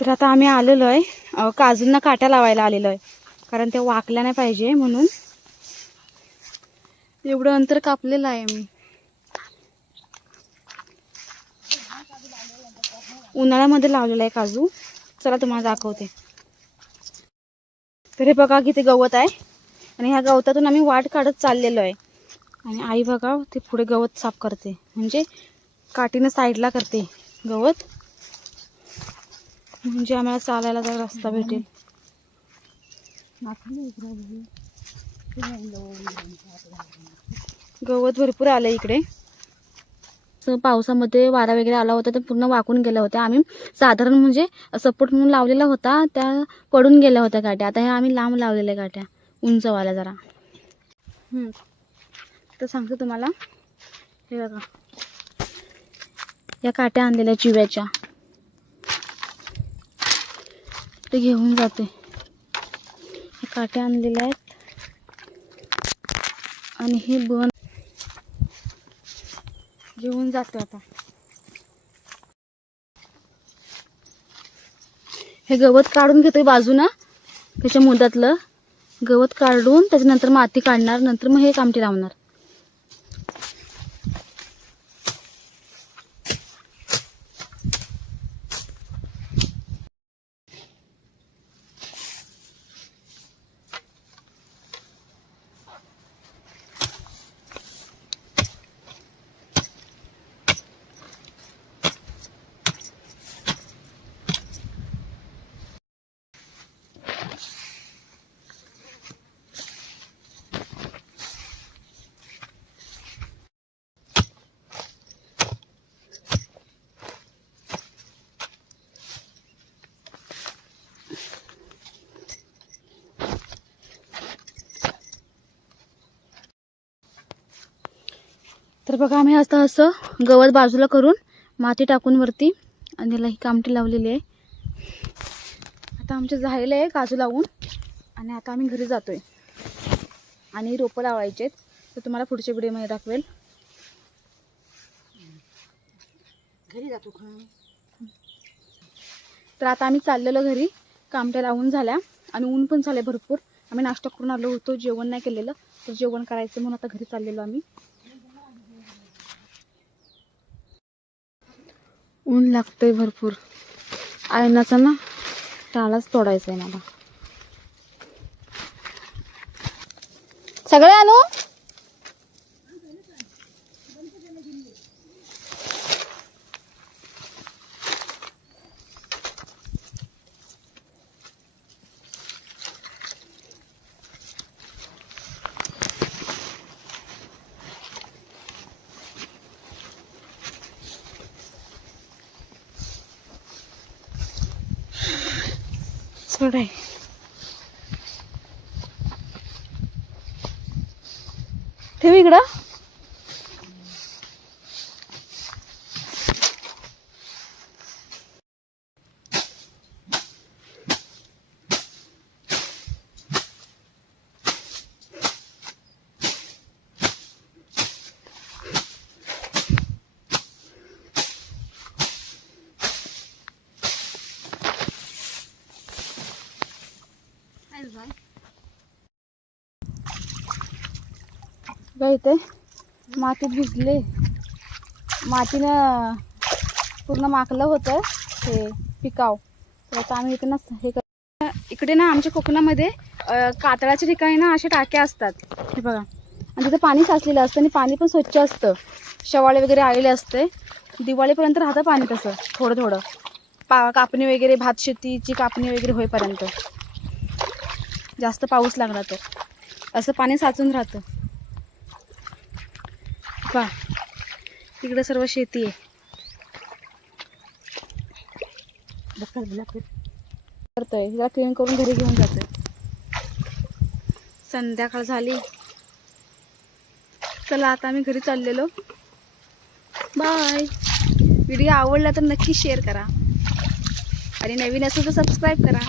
तर आता आम्ही आलेलो आहे काजूंना काट्या लावायला आलेलो आहे, कारण त्या वाकल्या नाही पाहिजे म्हणून एवढं अंतर कापलेलं आहे मी. उन्हाळ्यामध्ये लावलेला आहे काजू. चला तुम्हाला दाखवते. तर हे बघा किती गवत आहे आणि ह्या गवतातून आम्ही वाट काढत चाललेलो आहे. आणि आई बघा ते पुढे गवत साफ करते, म्हणजे काठीनं साईडला करते गवत, म्हणजे आम्हाला चालायला जरा रस्ता भेटेल. गवत भरपूर आलं इकडे. पावसामध्ये वारा वगैरे आला होता तर पूर्ण वाकून गेल्या होत्या. आम्ही साधारण म्हणजे सपोर्ट म्हणून लावलेला होता, त्या पडून गेल्या होत्या गाठ्या. आता ह्या आम्ही लांब लावलेल्या गाठ्या, उंचवाल्या जरा. तर सांगते तुम्हाला, हे बघा या काट्या आणलेल्या चिव्याच्या, ते घेऊन जाते. या काट्या आणलेल्या आहेत आणि हे बन घेऊन जाते. आता हे गवत काढून घेतोय बाजूनं, त्याच्या मुदातलं गवत काढून त्याच्यानंतर माती काढणार, नंतर मग हे कामटी लावणार. तर बघा आम्ही आता असं गवत बाजूला करून माती टाकून वरती आणि याला ही कामटी लावलेली आहे. आता आमचे झालेलं आहे काजू लावून आणि आता आम्ही घरी जातोय आणि रोपं लावायचे आहेत. तर तुम्हाला पुढच्या व्हिडिओमध्ये दाखवेल. घरी जातो. तर आता आम्ही चाललेलो घरी. कामट्या लावून झाल्या आणि ऊन पण झाले भरपूर. आम्ही नाश्ता करून आलो होतो, जेवण नाही केलेलं, तर जेवण करायचं म्हणून आता घरी चाललेलो आम्ही. ऊन लागतंय भरपूर. आयनाचा ना टाळाच तोडायचा आहे मला. सगळे आणू. सोडाय ठेव इकडं. इथे मातीत भिजले, मातीनं पूर्ण माकलं होतं हे पिकाव. तर आता आम्ही इथे ना हे इकडे ना आमच्या कोकणामध्ये कातळाच्या ठिकाणी ना अशा टाक्या असतात, हे बघा. आणि तिथे पाणी साचलेलं असतं आणि पाणी पण स्वच्छ असतं. शेवाळे वगैरे आलेले असते. दिवाळीपर्यंत राहतं पाणी तसं थोडं थोडं. कापणी वगैरे, भात शेतीची कापणी वगैरे होईपर्यंत, जास्त पाऊस लागला तर असं पाणी साचून राहतं. पहा तिकडे सर्व शेती आहे. करतोय जरा क्लीन करून घरी घेऊन जातोय. संध्याकाळ झाली. चला आता आम्ही घरी चाललेलो. बाय. व्हिडिओ आवडला तर नक्की शेअर करा आणि नवीन असेल तर सबस्क्राईब करा.